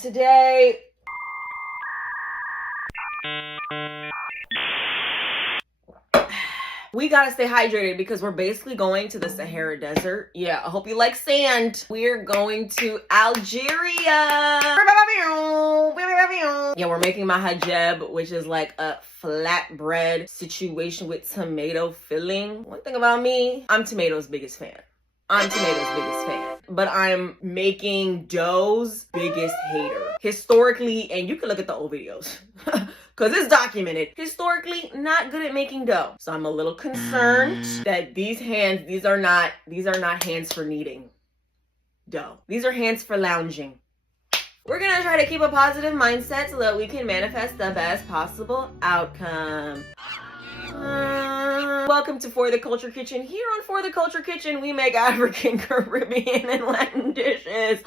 Today, we gotta stay hydrated because we're basically going to the Sahara Desert. Yeah, I hope you like sand. We're going to Algeria. Yeah, we're making Mhajeb, which is like a flatbread situation with tomato filling. One thing about me, I'm tomato's biggest fan. But I'm making dough's biggest hater. Historically, and you can look at the old videos, because it's documented, historically not good at making dough. So I'm a little concerned that these are not hands for kneading dough. These are hands for lounging. We're gonna try to keep a positive mindset so that we can manifest the best possible outcome. Welcome to For the Culture Kitchen. Here on For the Culture Kitchen, we make African, Caribbean, and Latin dishes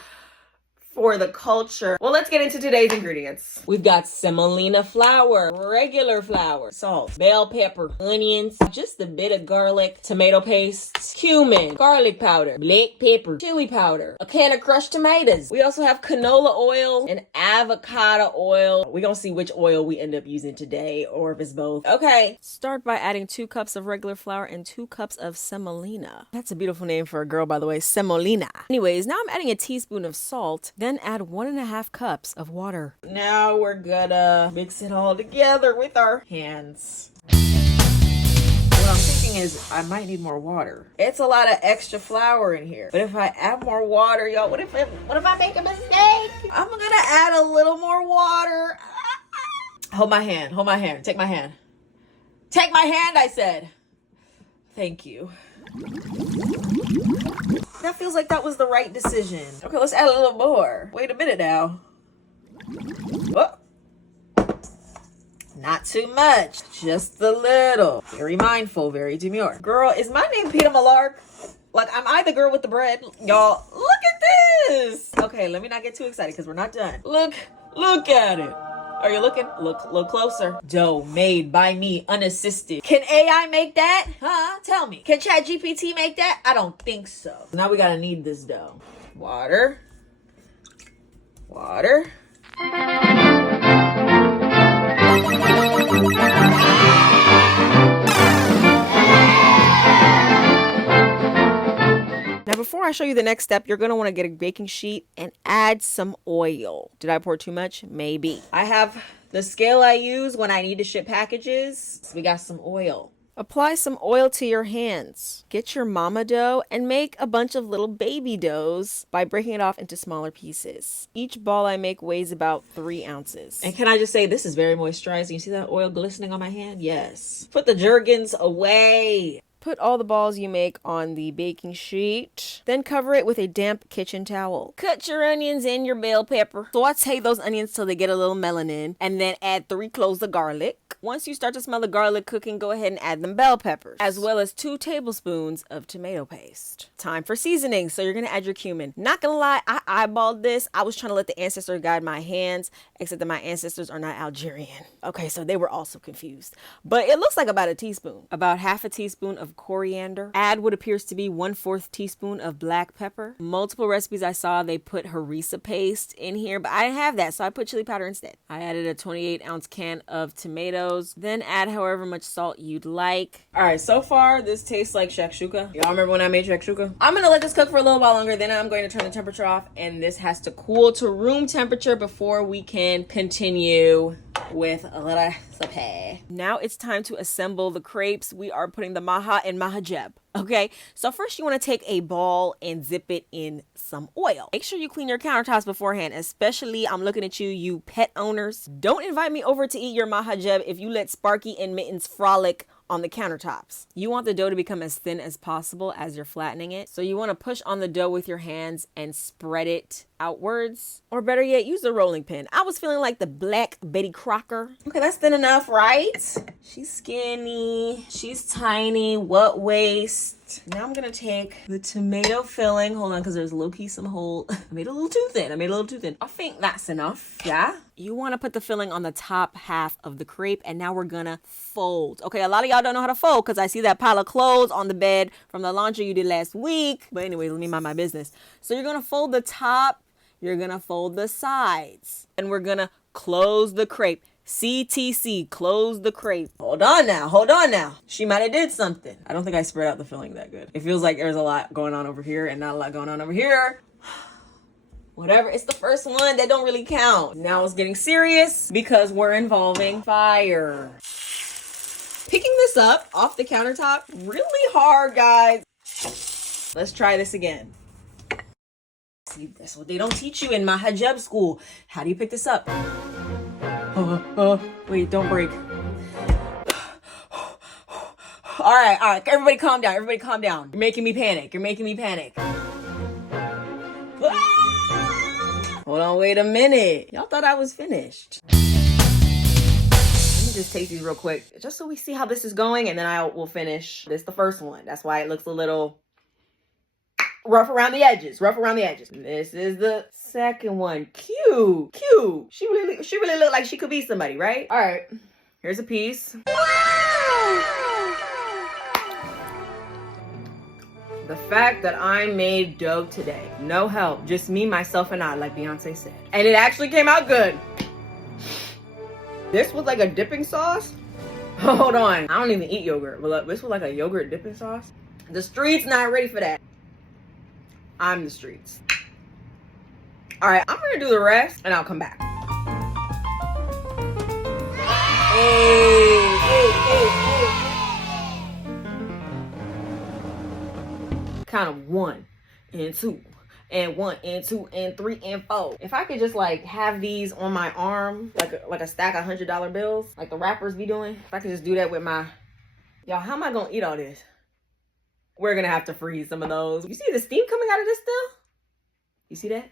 for the culture. Well, let's get into today's ingredients. We've got semolina flour, regular flour, salt, bell pepper, onions, just a bit of garlic, tomato paste, cumin, garlic powder, black pepper, chili powder, a can of crushed tomatoes. We also have canola oil and avocado oil. We're gonna see which oil we end up using today, or if it's both. Okay. Start by adding 2 cups of regular flour and 2 cups of semolina. That's a beautiful name for a girl, by the way, semolina. Anyways, now I'm adding a teaspoon of salt. Then add 1.5 cups of water. Now we're gonna mix it all together with our hands. What I'm thinking is I might need more water. It's a lot of extra flour in here. But if I add more water, y'all, what if I make a mistake? I'm gonna add a little more water. Hold my hand, take my hand. Take my hand, I said. Thank you. That feels like that was the right decision. Okay, let's add a little more. Wait a minute now. Oh. Not too much, just a little. Very mindful, very demure. Girl, is my name Peter Malark? Like, am I the girl with the bread? Y'all, look at this. Okay, let me not get too excited because we're not done. Look at it. Are you looking? Look closer. Dough made by me, unassisted. Can AI make that? Huh? Tell me. Can ChatGPT make that? I don't think so. Now we gotta knead this dough. Water. Now, before I show you the next step, you're going to want to get a baking sheet and add some oil. Did I pour too much? Maybe. I have the scale I use when I need to ship packages. So we got some oil. Apply some oil to your hands. Get your mama dough and make a bunch of little baby doughs by breaking it off into smaller pieces. Each ball I make weighs about 3 ounces. And can I just say, this is very moisturizing. You see that oil glistening on my hand? Yes. Put the jergens away. Put all the balls you make on the baking sheet. Then cover it with a damp kitchen towel. Cut your onions and your bell pepper. Saute those onions till they get a little melanin. And then add 3 cloves of garlic. Once you start to smell the garlic cooking, go ahead and add them bell peppers, as well as 2 tablespoons of tomato paste. Time for seasoning. So you're going to add your cumin. Not going to lie, I eyeballed this. I was trying to let the ancestor guide my hands, except that my ancestors are not Algerian. Okay, so they were also confused. But it looks like about a teaspoon. About half a teaspoon of coriander. Add what appears to be 1/4 teaspoon of black pepper. Multiple recipes I saw, they put harissa paste in here, but I didn't have that, so I put chili powder instead. I added a 28-ounce can of tomatoes. Then add however much salt you'd like. All right, so far this tastes like shakshuka. Y'all remember when I made shakshuka? I'm gonna let this cook for a little while longer, then I'm going to turn the temperature off, and this has to cool to room temperature before we can continue with a little recipe. Now it's time to assemble the crepes. We are putting the maha and Mhajeb. Okay, so first you want to take a ball and zip it in some oil. Make sure you clean your countertops beforehand, especially I'm looking at you pet owners. Don't invite me over to eat your Mhajeb if you let Sparky and Mittens frolic on the countertops. You want the dough to become as thin as possible as you're flattening it. So you want to push on the dough with your hands and spread it outwards. Or better yet, use the rolling pin. I was feeling like the black Betty Crocker. Okay, that's thin enough, right? She's skinny. She's tiny. What waist? Now I'm gonna take the tomato filling. Hold on, because there's low-key some hole. I made it a little too thin. I think that's enough. Yeah? You want to put the filling on the top half of the crepe, and now we're gonna fold. Okay, a lot of y'all don't know how to fold because I see that pile of clothes on the bed from the laundry you did last week. But anyways, let me mind my business. So you're gonna fold the top You're gonna fold the sides. And we're gonna close the crepe. CTC, close the crepe. Hold on now. She might have did something. I don't think I spread out the filling that good. It feels like there's a lot going on over here and not a lot going on over here. Whatever, it's the first one, that don't really count. Now it's getting serious because we're involving fire. Picking this up off the countertop, really hard, guys. Let's try this again. See, that's what they don't teach you in Mhajeb school. How do you pick this up? Wait, don't break. All right, everybody calm down. You're making me panic. Hold on, wait a minute. Y'all thought I was finished. Let me just taste these real quick, just so we see how this is going, and then I will finish. This is the first one. That's why it looks a little rough around the edges. This is the second one. Cute. She really looked like she could be somebody, right? All right, here's a piece. The fact that I made dough today, no help, just me, myself, and I, like Beyonce said. And it actually came out good. This was like a dipping sauce. Hold on, I don't even eat yogurt, but this was like a yogurt dipping sauce. The streets not ready for that. I'm the streets. All right, I'm gonna do the rest and I'll come back. Hey. Count of 1 and 2 and 1 and 2 and 3 and 4. If I could just like have these on my arm, like a stack of $100 bills, like the rappers be doing. If I could just do that with my, y'all, how am I gonna eat all this? We're gonna have to freeze some of those. You see the steam coming out of this still? You see that?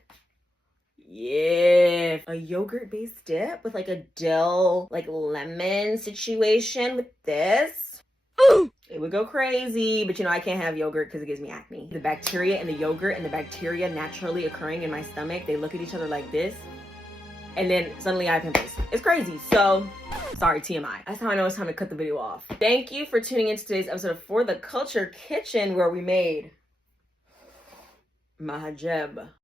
Yeah, a yogurt-based dip with like a dill, like lemon situation with this. Ooh! It would go crazy, but you know, I can't have yogurt because it gives me acne. The bacteria in the yogurt and the bacteria naturally occurring in my stomach, they look at each other like this, and then suddenly I have pimples. It's crazy. So, sorry, TMI. That's how I know it's time to cut the video off. Thank you for tuning into today's episode of For the Culture Kitchen, where we made Mhajeb.